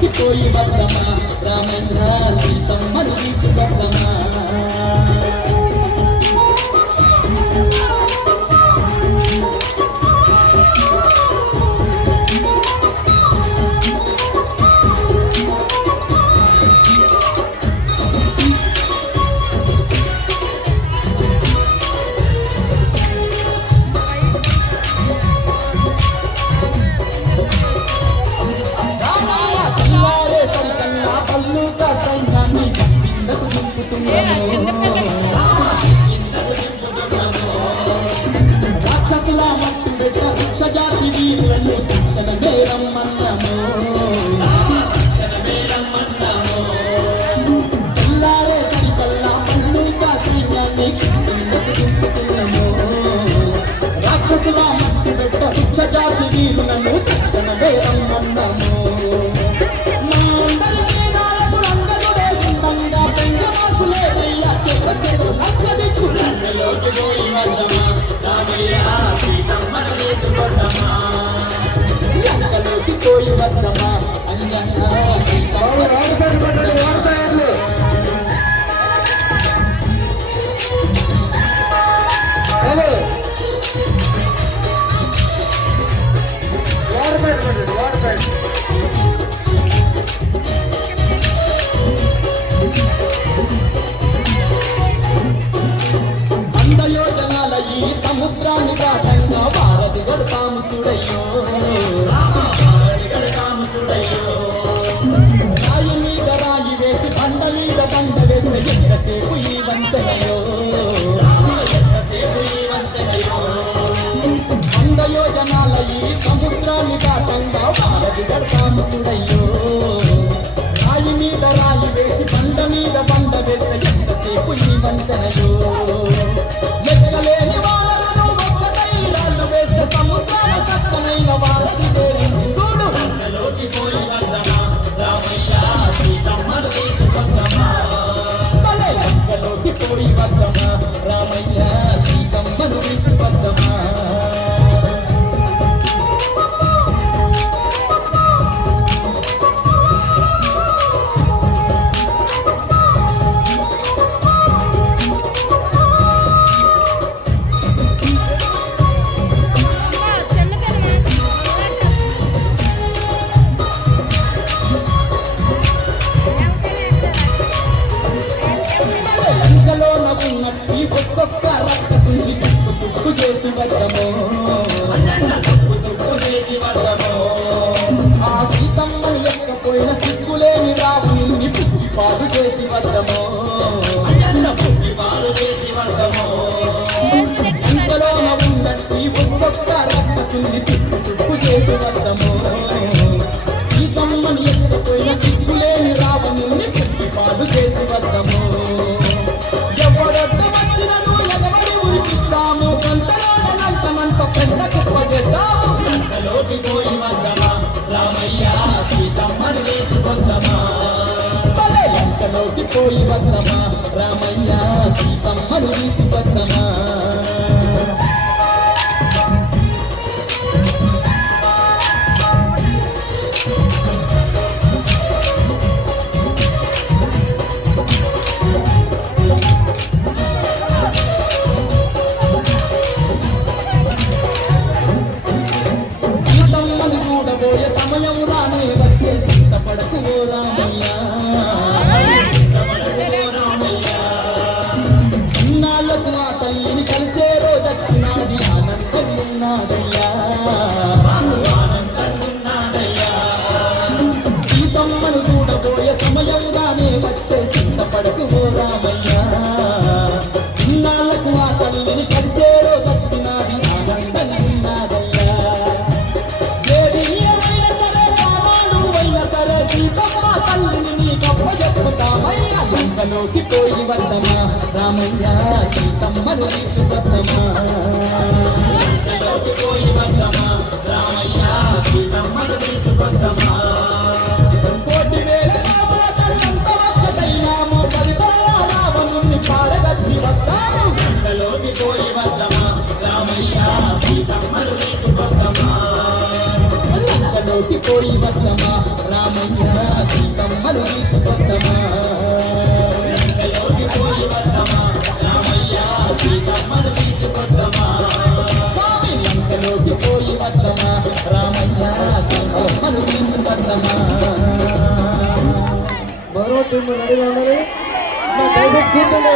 कि कोई मत रमा रामन the и в одном. పాడు చేసి వద్దము అజన్న పుట్టి పాడు చేసి వద్దము ఇంతలో ఉన్నట్టు ఒక్కొక్క రక్కసుని తిప్పు తుప్పు చేసి వద్దము సీతమ్మని ఎక్కకపోయిన సిగ్గులేని రావణుని పుట్టి చేసి వద్దము తొలగిపోయి వద్దమా రామయ్య సీతమ్మను తీసుకొద్దమా ఎంతలోకి పోయి వద్దమా రామయ్య సీతమ్మను తీసుకొద్దమా లోకి పోయి వద్దమా? రామయ్య సీతమ్మను తీసుకొద్దమా? పోయి వద్దమా? రామయ్య సీతమ్మను తీసుకొద్దమా? పోయి వద్దమా? రామయ్య సీతమ్మను తీసుకొద్దమా? పోయి వద్దమా? రామయ్య సీతమ్మను తీసుకొద్దమా? ಟೀಮ್ ನಡೆಯೋಣ ಕೂತ್ಕೊಂಡು